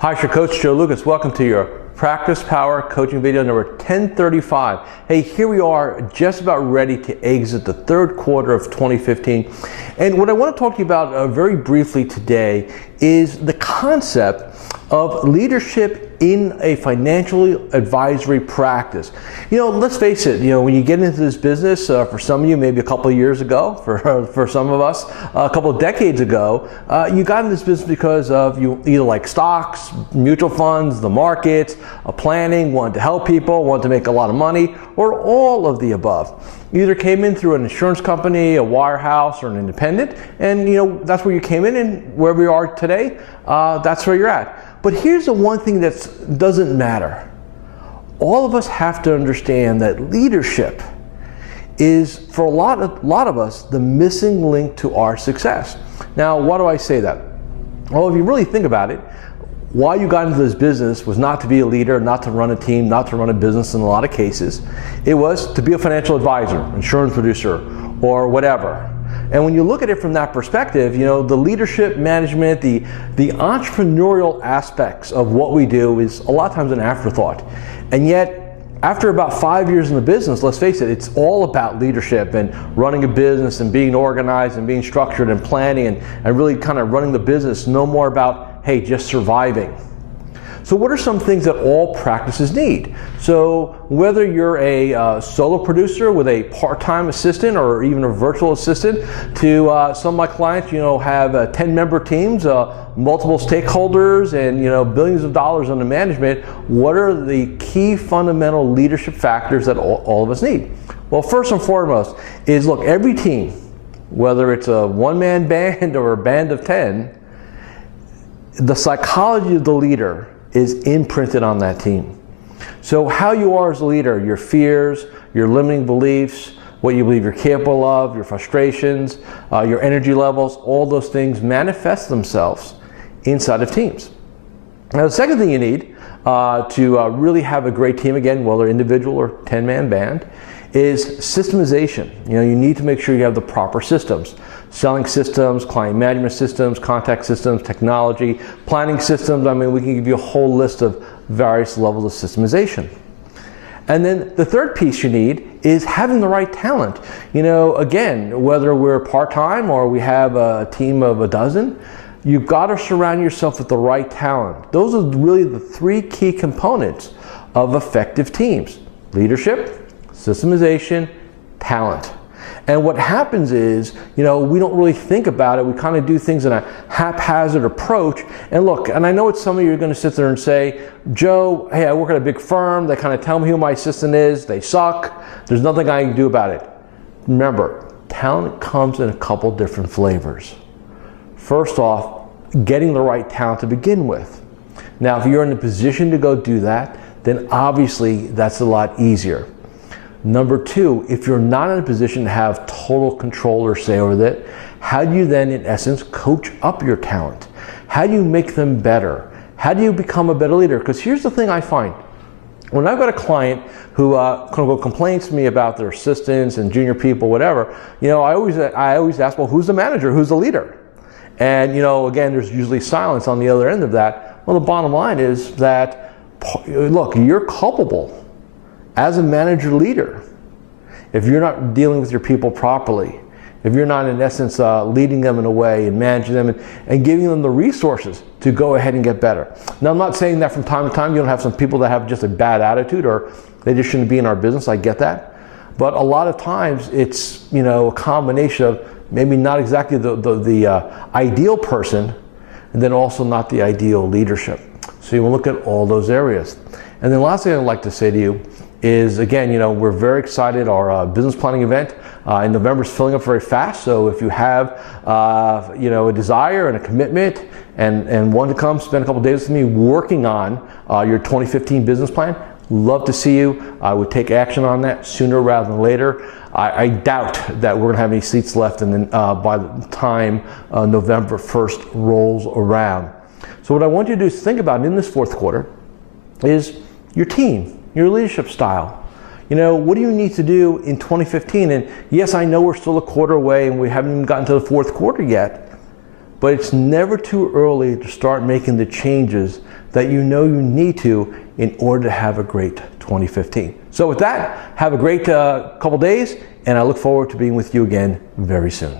Hi, it's your coach, Joe Lucas. Welcome to your Practice Power Coaching video number 1035. Hey, here we are just about ready to exit the third quarter of 2015. And what I want to talk to you about very briefly today is the concept of leadership in a financial advisory practice. You know, let's face it, when you get into this business, for some of you, maybe a couple of years ago, for some of us, a couple of decades ago, you got in this business because of you either like stocks, mutual funds, the markets, planning, wanted to help people, wanted to make a lot of money, or all of the above. You either came in through an insurance company, a wirehouse, or an independent, and that's where you came in, and wherever you are today, that's where you're at. But here's the one thing that doesn't matter. All of us have to understand that leadership is, for a lot of us, the missing link to our success. Now, why do I say that? Well, if you really think about it, why you got into this business was not to be a leader, not to run a team, not to run a business in a lot of cases. It was to be a financial advisor, insurance producer, or whatever. And when you look at it from that perspective, the leadership, management, the entrepreneurial aspects of what we do is a lot of times an afterthought. And yet, after about 5 years in the business, let's face it, it's all about leadership and running a business and being organized and being structured and planning and really kind of running the business, no more about, hey, just surviving. So what are some things that all practices need? So whether you're a solo producer with a part-time assistant or even a virtual assistant, to some of my clients, have 10-member teams, multiple stakeholders, and billions of dollars under management. What are the key fundamental leadership factors that all of us need? Well, first and foremost is, look, every team, whether it's a one-man band or a band of 10, the psychology of the leader is imprinted on that team. So how you are as a leader, your fears, your limiting beliefs, what you believe you're capable of, your frustrations, your energy levels, all those things manifest themselves inside of teams. Now, the second thing you need to really have a great team, again, whether individual or 10-man band, is systemization. You need to make sure you have the proper systems. Selling systems, client management systems, contact systems, technology, planning systems. I mean, we can give you a whole list of various levels of systemization. And then the third piece you need is having the right talent. Again, whether we're part-time or we have a team of a dozen, you've got to surround yourself with the right talent. Those are really the three key components of effective teams: leadership, systemization, talent. And what happens is, we don't really think about it. We kind of do things in a haphazard approach. And look, and I know it's some of you are going to sit there and say, Joe, hey, I work at a big firm. They kind of tell me who my assistant is. They suck. There's nothing I can do about it. Remember, talent comes in a couple different flavors. First off, getting the right talent to begin with. Now, if you're in a position to go do that, then obviously that's a lot easier. Number two, if you're not in a position to have total control or say over that, how do you then, in essence, coach up your talent? How do you make them better? How do you become a better leader? Because here's the thing I find. When I've got a client who complains to me about their assistants and junior people, whatever, I always ask, well, who's the manager? Who's the leader? And, again, there's usually silence on the other end of that. Well, the bottom line is that, look, you're culpable as a manager leader if you're not dealing with your people properly, if you're not, in essence, leading them in a way and managing them and giving them the resources to go ahead and get better. Now, I'm not saying that from time to time you don't have some people that have just a bad attitude or they just shouldn't be in our business. I get that. But a lot of times it's, a combination of maybe not exactly the ideal person and then also not the ideal leadership. So you want to look at all those areas. And then last thing I'd like to say to you is, again, we're very excited. Our business planning event in November is filling up very fast. So if you have, a desire and a commitment and want to come spend a couple days with me working on your 2015 business plan, love to see you. I would take action on that sooner rather than later. I doubt that we're going to have any seats left by the time November 1st rolls around. So what I want you to do is think about in this fourth quarter is your team, your leadership style. What do you need to do in 2015? And yes, I know we're still a quarter away and we haven't even gotten to the fourth quarter yet, but it's never too early to start making the changes that you know you need to in order to have a great 2015. So with that, have a great couple days, and I look forward to being with you again very soon.